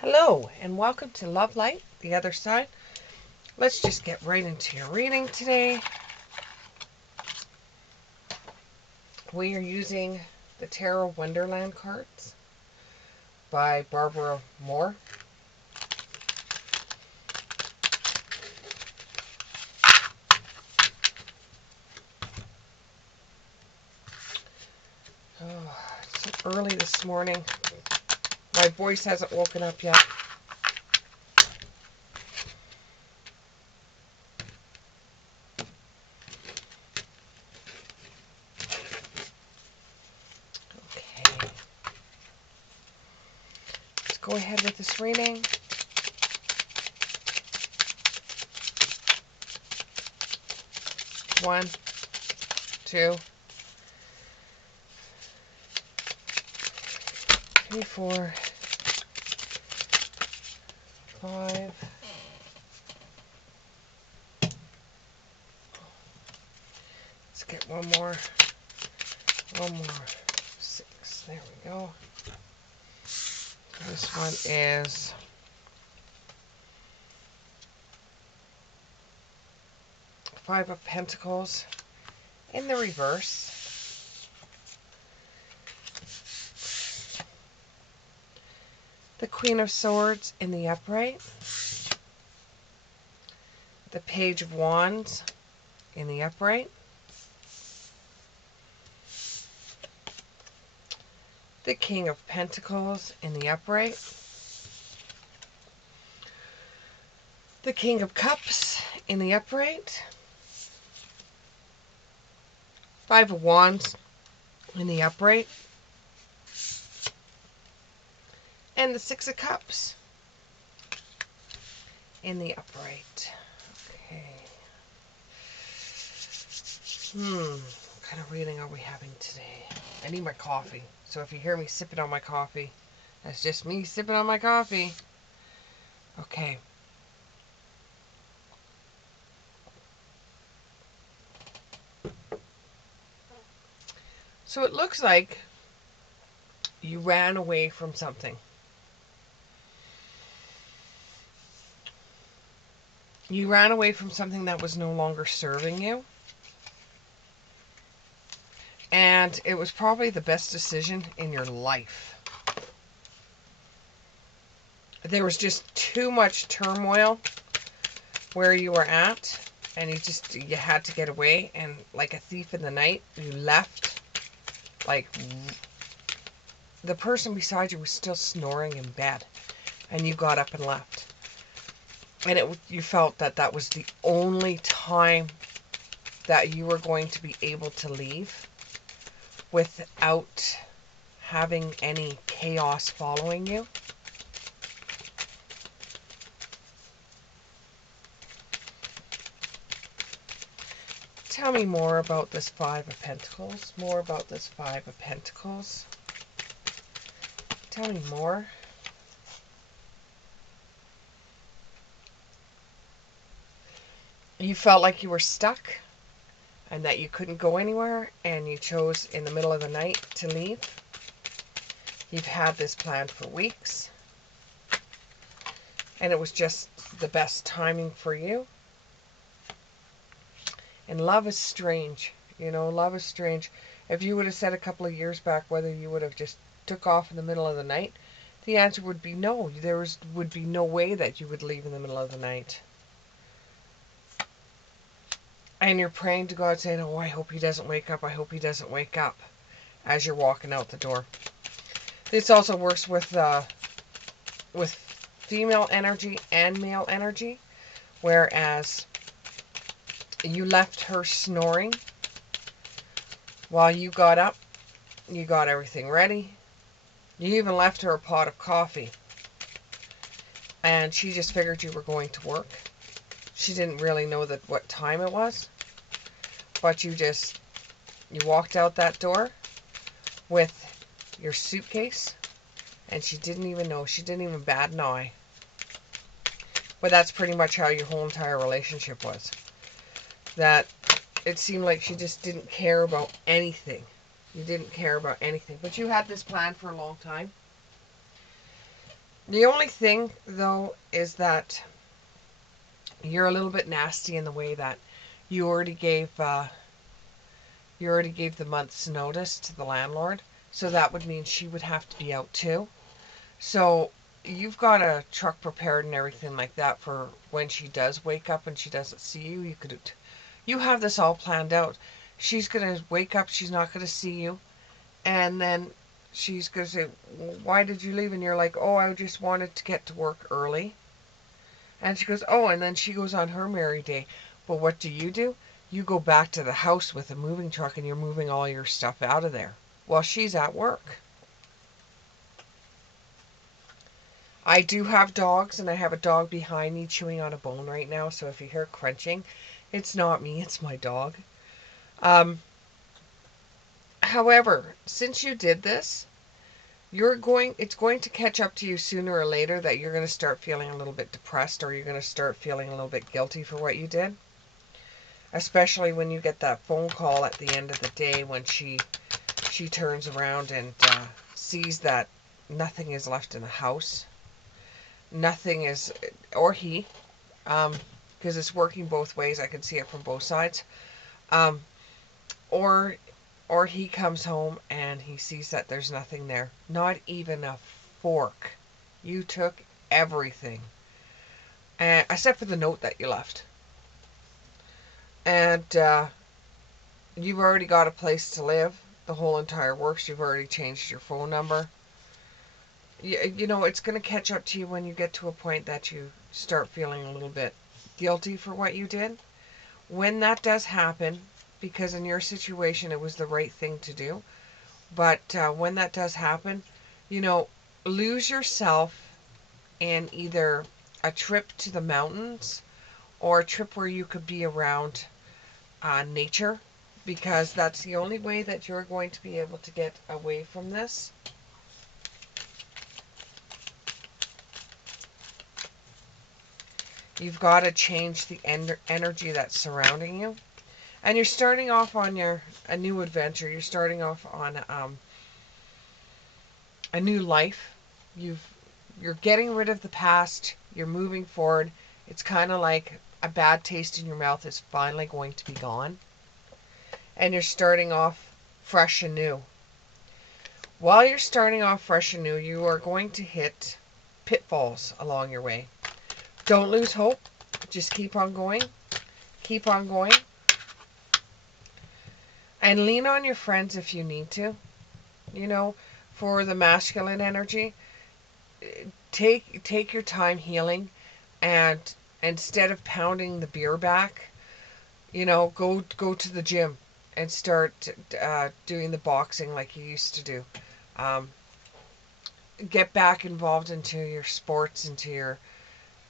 Hello and welcome to Love Light, the other side. Let's just get right into your reading today. We are using the Tarot Wonderland cards by Barbara Moore. Oh, it's so early this morning. My voice hasn't woken up yet. Okay. Let's go ahead with this reading. One, two, three, 4, 5. Let's get one more. 6. There we go. This one is Five of Pentacles in the reverse. The Queen of Swords in the upright. The Page of Wands in the upright. The King of Pentacles in the upright. The King of Cups in the upright. Five of Wands in the upright. And the Six of Cups in the upright. Okay. What kind of reading are we having today? I need my coffee. So if you hear me sipping on my coffee, that's just me sipping on my coffee. Okay. So it looks like you ran away from something. You ran away from something that was no longer serving you. And it was probably the best decision in your life. There was just too much turmoil where you were at. And you had to get away. And like a thief in the night, you left. Like the person beside you was still snoring in bed. And you got up and left. And you felt that that was the only time that you were going to be able to leave without having any chaos following you. Tell me more about this Five of Pentacles. More about this Five of Pentacles. Tell me more. You felt like you were stuck and that you couldn't go anywhere, and you chose in the middle of the night to leave. You've had this planned for weeks, and it was just the best timing for you. And love is strange. You know, love is strange. If you would have said a couple of years back whether you would have just took off in the middle of the night, the answer would be no. Would be no way that you would leave in the middle of the night. And you're praying to God saying, oh, I hope he doesn't wake up. I hope he doesn't wake up as you're walking out the door. This also works with female energy and male energy. Whereas you left her snoring while you got up. You got everything ready. You even left her a pot of coffee. And she just figured you were going to work. She didn't really know what time it was. But you walked out that door with your suitcase. And she didn't even know. She didn't even bat an eye. But that's pretty much how your whole entire relationship was. That it seemed like she just didn't care about anything. You didn't care about anything. But you had this plan for a long time. The only thing, though, is that you're a little bit nasty in the way that you already gave the month's notice to the landlord, so that would mean she would have to be out too. So you've got a truck prepared and everything like that for when she does wake up and she doesn't see you. You have this all planned out. She's gonna wake up, she's not gonna see you, and then she's gonna say, "Why did you leave?" And you're like, "Oh, I just wanted to get to work early." And she goes, "Oh," and then she goes on her merry day. But what do? You go back to the house with a moving truck and you're moving all your stuff out of there while she's at work. I do have dogs, and I have a dog behind me chewing on a bone right now, so if you hear crunching, it's not me, it's my dog. Um, However, since you did this, it's going to catch up to you sooner or later that you're going to start feeling a little bit depressed, or you're going to start feeling a little bit guilty for what you did. Especially when you get that phone call at the end of the day when she turns around and sees that nothing is left in the house. Nothing is, or he, because it's working both ways. I can see it from both sides. Um, or or he comes home and he sees that there's nothing there, not even a fork. You took everything, and except for the note that you left, and you've already got a place to live. The whole entire works. You've already changed your phone number. You know, it's going to catch up to you when you get to a point that you start feeling a little bit guilty for what you did. When that does happen, because in your situation it was the right thing to do, but when that does happen, you know, lose yourself in either a trip to the mountains or a trip where you could be around nature, because that's the only way that you're going to be able to get away from this. You've got to change the energy that's surrounding you. And you're starting off on a new adventure. You're starting off on a new life. You're getting rid of the past. You're moving forward. It's kind of like a bad taste in your mouth is finally going to be gone. And you're starting off fresh and new. While you're starting off fresh and new, you are going to hit pitfalls along your way. Don't lose hope. Just keep on going. Keep on going. And lean on your friends if you need to. You know, for the masculine energy, take your time healing, and instead of pounding the beer back, you know, go to the gym and start doing the boxing like you used to do. Um, get back involved into your sports,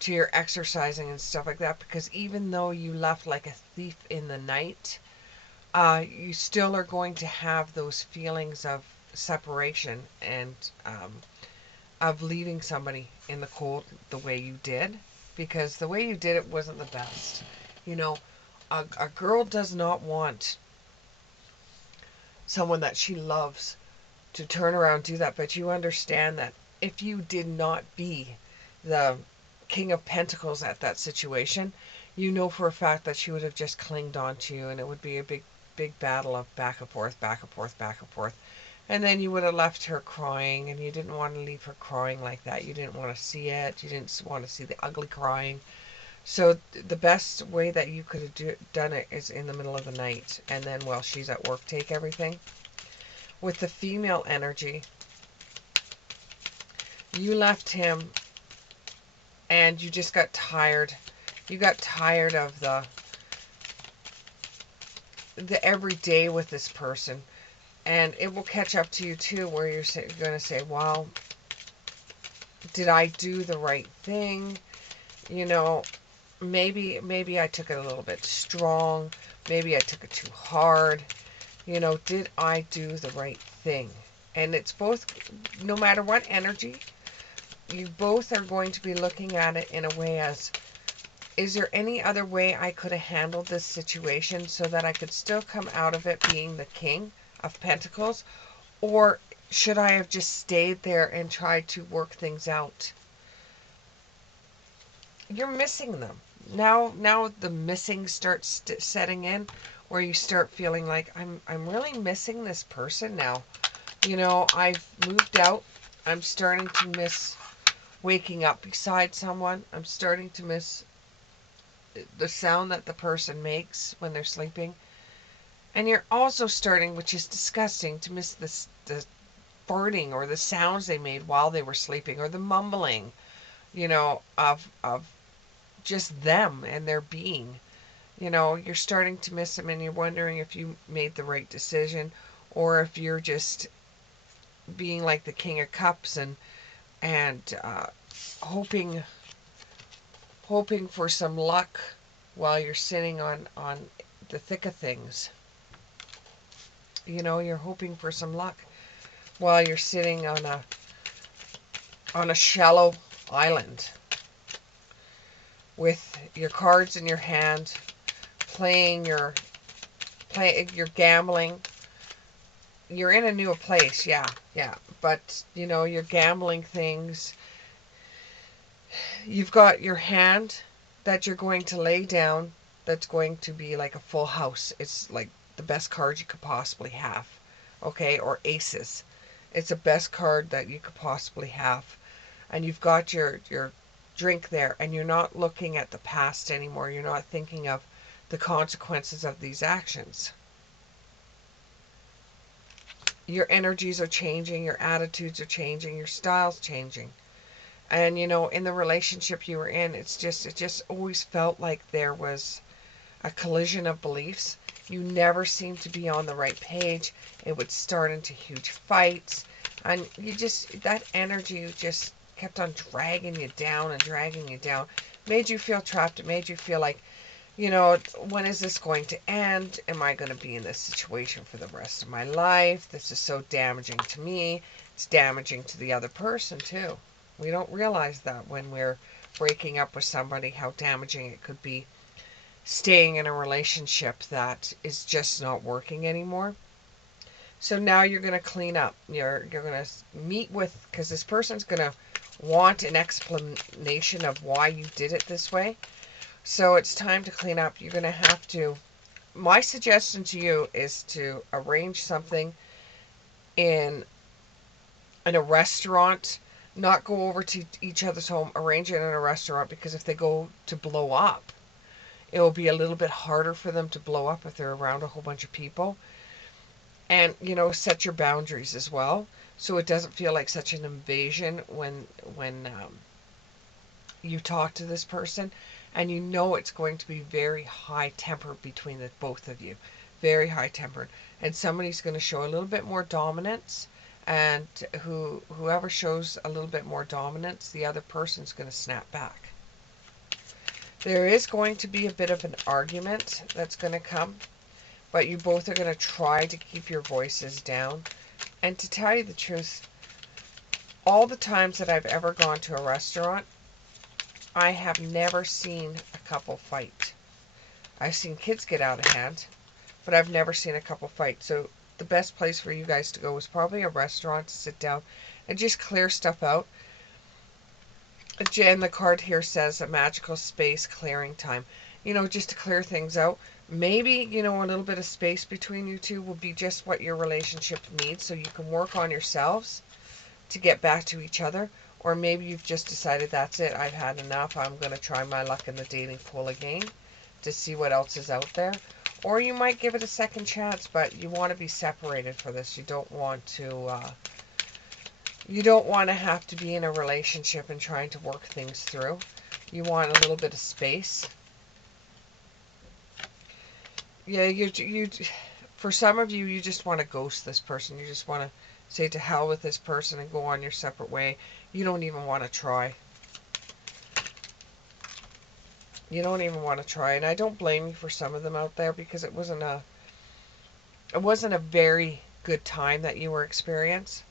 to your exercising and stuff like that. Because even though you left like a thief in the night, you still are going to have those feelings of separation and of leaving somebody in the cold the way you did, because the way you did it wasn't the best. You know, a girl does not want someone that she loves to turn around and do that, but you understand that if you did not be the King of Pentacles at that situation, you know for a fact that she would have just clinged on to you, and it would be a big battle of back and forth, back and forth, back and forth. And then you would have left her crying, and you didn't want to leave her crying like that. You didn't want to see it. You didn't want to see the ugly crying. So the best way that you could have done it is in the middle of the night, and then while she's at work, take everything. With the female energy, you left him, and you just got tired. You got tired of the everyday with this person, and it will catch up to you too, where you're going to say, "Well, did I do the right thing? You know, maybe I took it a little bit strong. Maybe I took it too hard. You know, did I do the right thing?" And it's both, no matter what energy, you both are going to be looking at it in a way as, is there any other way I could have handled this situation so that I could still come out of it being the King of Pentacles? Or should I have just stayed there and tried to work things out? you're missing them. Now the missing starts setting in, where you start feeling like I'm really missing this person now. I've moved out. I'm starting to miss waking up beside someone. I'm starting to miss the sound that the person makes when they're sleeping. And you're also starting, which is disgusting, to miss the farting or the sounds they made while they were sleeping, or the mumbling, of just them and their being. You're starting to miss them, and you're wondering if you made the right decision, or if you're just being like the King of Cups and hoping for some luck while you're sitting on the thick of things. You're hoping for some luck while you're sitting on a shallow island with your cards in your hand, you're gambling. You're in a new place, yeah. But you're gambling things. You've got your hand that you're going to lay down. That's going to be like a full house. It's like the best card you could possibly have. Okay, or aces. It's the best card that you could possibly have. And you've got your drink there, and you're not looking at the past anymore. You're not thinking of the consequences of these actions. Your energies are changing, your attitudes are changing, your style's changing. And in the relationship you were in, it just always felt like there was a collision of beliefs. You never seemed to be on the right page. It would start into huge fights, and that energy just kept on dragging you down and dragging you down. Made you feel trapped. It made you feel like, when is this going to end? Am I going to be in this situation for the rest of my life? This is so damaging to me. It's damaging to the other person too. We don't realize that when we're breaking up with somebody, how damaging it could be staying in a relationship that is just not working anymore. So now you're going to clean up. You're going to meet with, because this person's going to want an explanation of why you did it this way. So it's time to clean up. You're going to have to, my suggestion to you is to arrange something in a restaurant. Not go over to each other's home. Arrange it in a restaurant, because if they go to blow up, it will be a little bit harder for them to blow up if they're around a whole bunch of people. And set your boundaries as well, so it doesn't feel like such an invasion when you talk to this person, and it's going to be very high tempered between the both of you, very high tempered, and somebody's going to show a little bit more dominance, and whoever shows a little bit more dominance, the other person's going to snap back. There is going to be a bit of an argument that's going to come, but you both are going to try to keep your voices down. And to tell you the truth, all the times that I've ever gone to a restaurant, I have never seen a couple fight. I've seen kids get out of hand, but I've never seen a couple fight. So the best place for you guys to go is probably a restaurant, to sit down and just clear stuff out. And the card here says a magical space clearing time. Just to clear things out. Maybe, a little bit of space between you two will be just what your relationship needs, so you can work on yourselves to get back to each other. Or maybe you've just decided, that's it, I've had enough, I'm going to try my luck in the dating pool again to see what else is out there. Or you might give it a second chance, but you want to be separated for this. You don't want to have to be in a relationship and trying to work things through. You want a little bit of space. Yeah, for some of you, you just want to ghost this person. You just want to say to hell with this person and go on your separate way. You don't even want to try. You don't even want to try. And I don't blame you for some of them out there, because it wasn't a very good time that you were experiencing.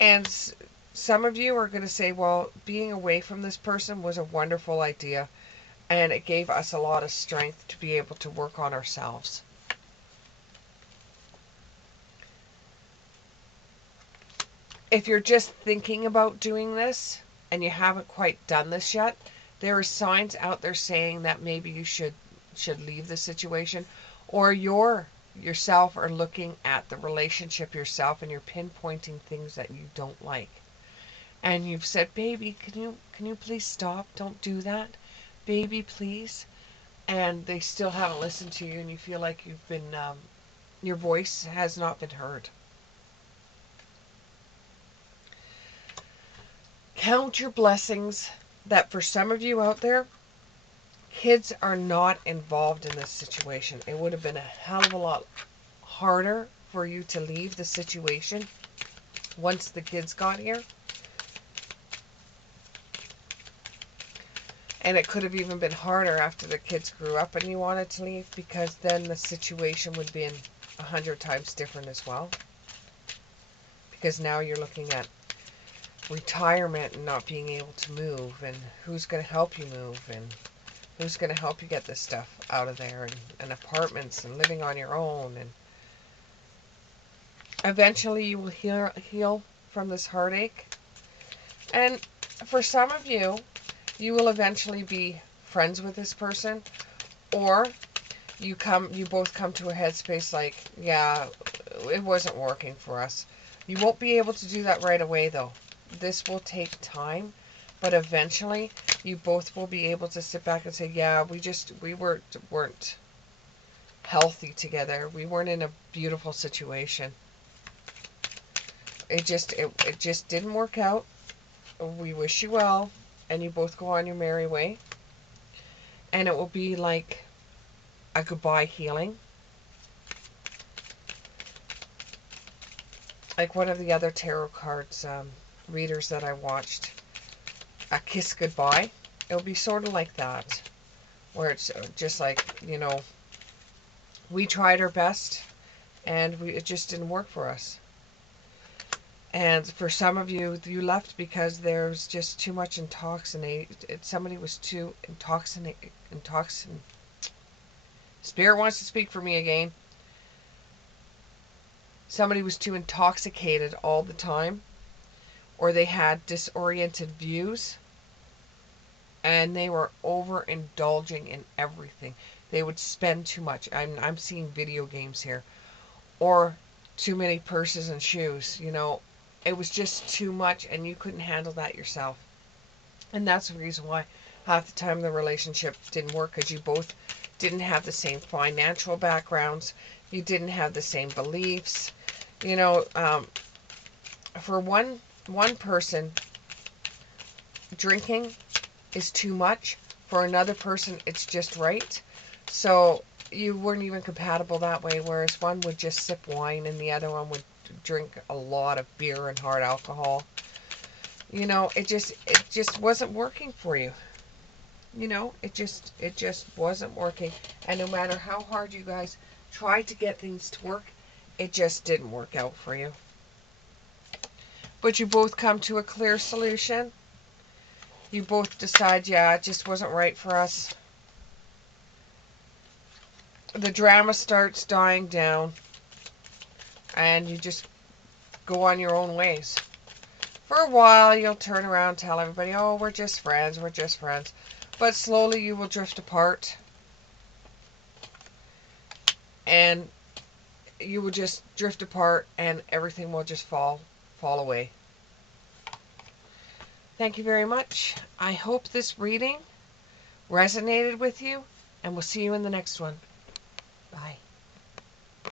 And some of you are going to say, well, being away from this person was a wonderful idea, and it gave us a lot of strength to be able to work on ourselves. If you're just thinking about doing this and you haven't quite done this yet, There are signs out there saying that maybe you should leave the situation, or yourself are looking at the relationship yourself and you're pinpointing things that you don't like. And you've said, "Baby, can you please stop? Don't do that. Baby, please." And they still haven't listened to you, and you feel like you've been your voice has not been heard. Count your blessings that for some of you out there, kids are not involved in this situation. It would have been a hell of a lot harder for you to leave the situation once the kids got here. And it could have even been harder after the kids grew up and you wanted to leave, because then the situation would be 100 times different as well. Because now you're looking at retirement and not being able to move, and who's going to help you move, and who's going to help you get this stuff out of there, and apartments, and living on your own. And eventually you will heal from this heartache. And for some of you, you will eventually be friends with this person, or you both come to a headspace like, yeah, it wasn't working for us. You won't be able to do that right away, though. This will take time, but eventually you both will be able to sit back and say, yeah, we weren't healthy together. We weren't in a beautiful situation. It just didn't work out. We wish you well, and you both go on your merry way. And it will be like a goodbye healing. Like one of the other tarot cards readers that I watched, A Kiss Goodbye. It'll be sort of like that, where it's just like, we tried our best, and it just didn't work for us. And for some of you, you left because there's just too much somebody was too intoxicated. Spirit wants to speak for me again. Somebody was too intoxicated all the time, or they had disoriented views, and they were overindulging in everything. They would spend too much. I'm seeing video games here, or too many purses and shoes. It was just too much, and you couldn't handle that yourself. And that's the reason why half the time the relationship didn't work, because you both didn't have the same financial backgrounds. You didn't have the same beliefs. For one person, drinking is too much. For another person, it's just right. So you weren't even compatible that way, whereas one would just sip wine and the other one would drink a lot of beer and hard alcohol. It just wasn't working for you. It just wasn't working. And no matter how hard you guys tried to get things to work, it just didn't work out for you. But you both come to a clear solution. You both decide, yeah, it just wasn't right for us. The drama starts dying down, and you just go on your own ways. For a while, you'll turn around and tell everybody, oh, we're just friends, we're just friends. But slowly you will drift apart, and you will just drift apart, and everything will just fall away. Thank you very much. I hope this reading resonated with you, and we'll see you in the next one. Bye.